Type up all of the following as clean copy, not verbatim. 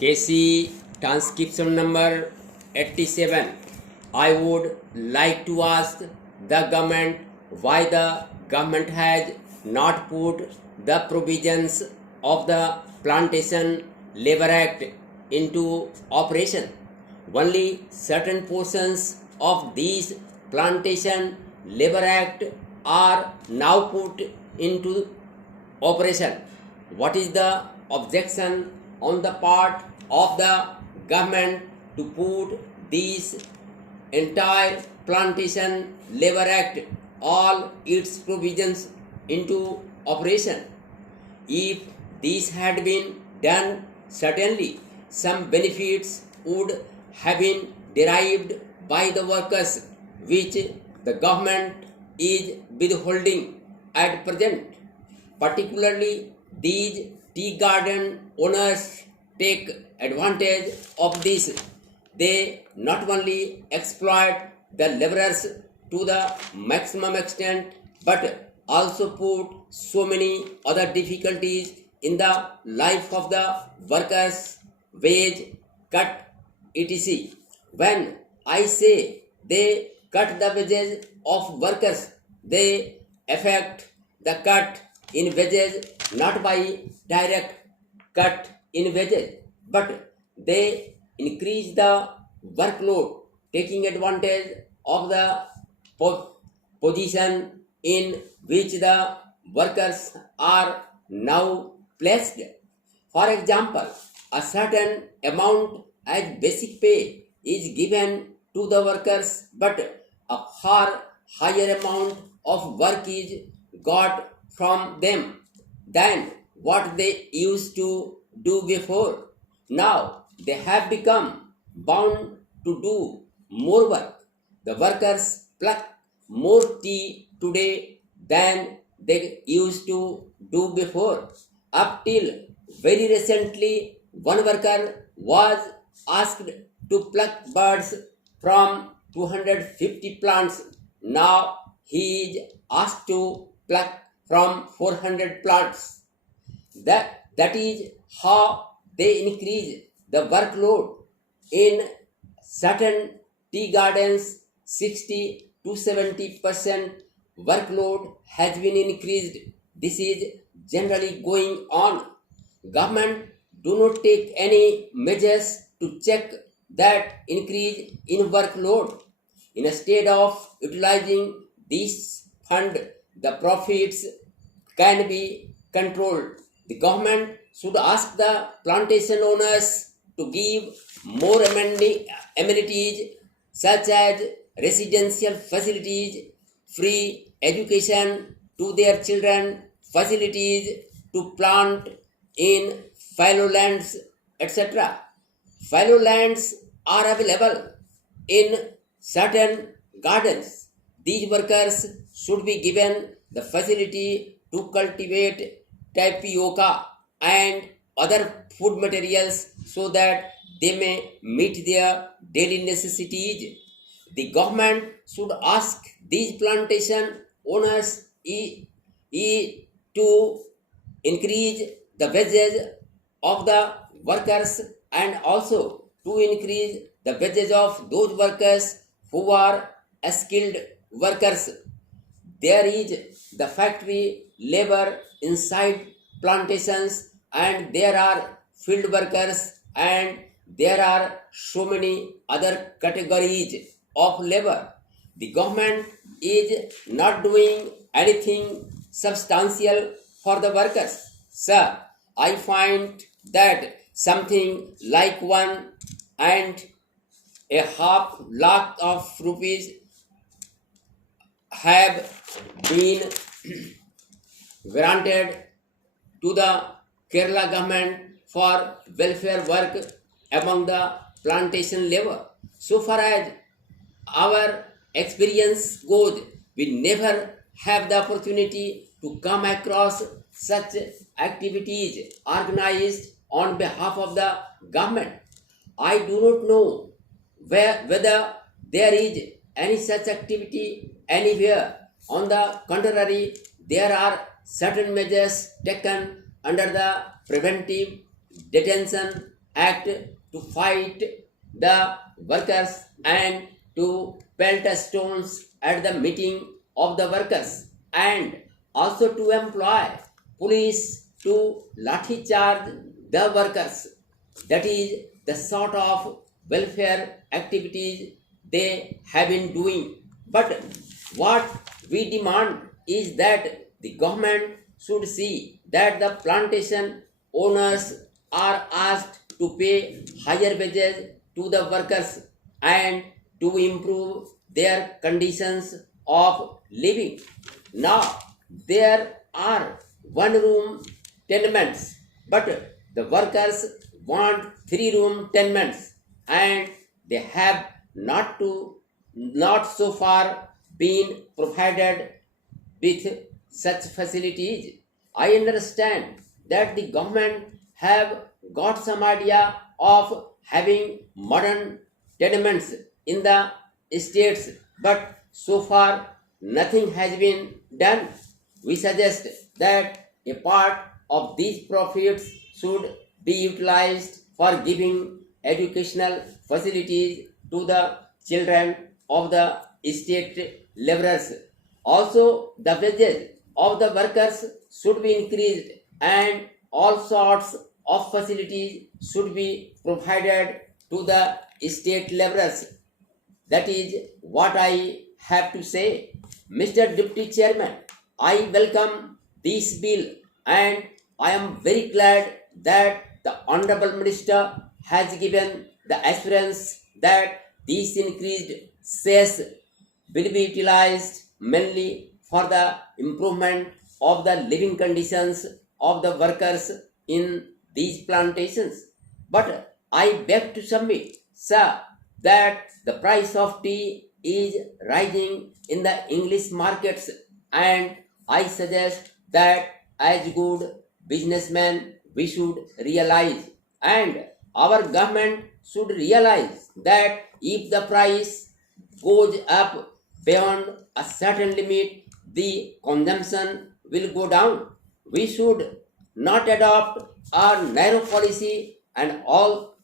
KC transcription number 87. I would like to ask the government why the government has not put the provisions of the Plantation Labor Act into operation. Only certain portions of these Plantation Labor Act are now put into operation. What is the objection on the part of the government to put these entire Plantation Labor Act, all its provisions into operation? If this had been done, certainly some benefits would have been derived by the workers, which the government is withholding at present. Particularly, these tea garden owners take advantage of this. They not only exploit the laborers to the maximum extent, but also put so many other difficulties in the life of the workers, wage cut, etc. When I say they cut the wages of workers, they affect the cut in wages not by direct cut in wages, but they increase the workload, taking advantage of the position in which the workers are now placed. For example, a certain amount as basic pay is given to the workers, but a far higher amount of work is got from them than what they used to do before. Now they have become bound to do more work. The workers pluck more tea today than they used to do before. Up till very recently, one worker was asked to pluck birds from 250 plants. Now he is asked to pluck from 400 plants. That is how they increase the workload. In certain tea gardens, 60 to 70% workload has been increased. This is generally going on. Government do not take any measures to check that increase in workload. Instead of utilizing this fund, the profits can be controlled. The government should ask the plantation owners to give more amenities such as residential facilities, free education to their children, facilities to plant in fallow lands, etc. Fallow lands are available in certain gardens. These workers should be given the facility to cultivate tapioca and other food materials so that they may meet their daily necessities. The government should ask these plantation owners to increase the wages of the workers and also to increase the wages of those workers who are skilled workers. There is the factory labor inside plantations, and there are field workers, and there are so many other categories of labor. The government is not doing anything substantial for the workers. Sir, I find that something like 1.5 lakh of rupees have been granted to the Kerala government for welfare work among the plantation labor. So far as our experience goes, we never have the opportunity to come across such activities organized on behalf of the government. I do not know whether there is any such activity anywhere. On the contrary, there are certain measures taken under the preventive detention act to fight the workers and to pelt stones at the meeting of the workers, and also to employ police to lathi charge the workers. That is the sort of welfare activities they have been doing. But what we demand is that the government should see that the plantation owners are asked to pay higher wages to the workers and to improve their conditions of living. Now, there are one room tenements, but the workers want three room tenements, and they have not so far been provided with such facilities. I understand that the government have got some idea of having modern tenements in the states, but so far nothing has been done. We suggest that a part of these profits should be utilized for giving educational facilities to the children of the state laborers. Also, the wages of the workers should be increased, and all sorts of facilities should be provided to the state laborers. That is what I have to say. Mr. Deputy Chairman, I welcome this bill, and I am very glad that the Honorable Minister has given the assurance that these increased cess will be utilized mainly for the improvement of the living conditions of the workers in these plantations. But I beg to submit, sir, that the price of tea is rising in the English markets, and I suggest that as good businessmen we should realize, and our government should realize, that if the price goes up beyond a certain limit, the consumption will go down. We should not adopt a narrow policy and all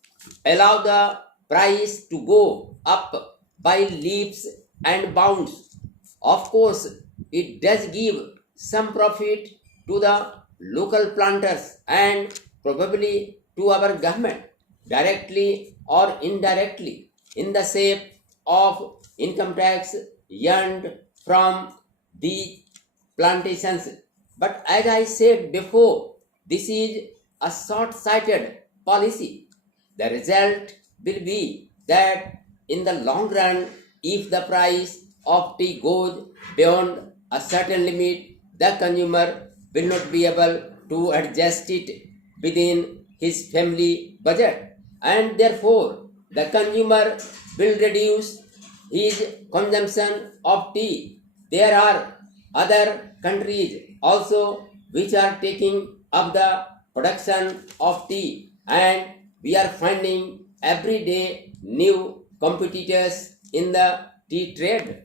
allow the price to go up by leaps and bounds. Of course, it does give some profit to the local planters and probably to our government, directly or indirectly, in the shape of income tax earned from the plantations. But as I said before, this is a short sighted policy. The result will be that in the long run, if the price of tea goes beyond a certain limit, the consumer will not be able to adjust it within his family budget, and therefore the consumer will reduce his consumption of tea. There are other countries also which are taking up the production of tea, and we are finding every day new competitors in the tea trade.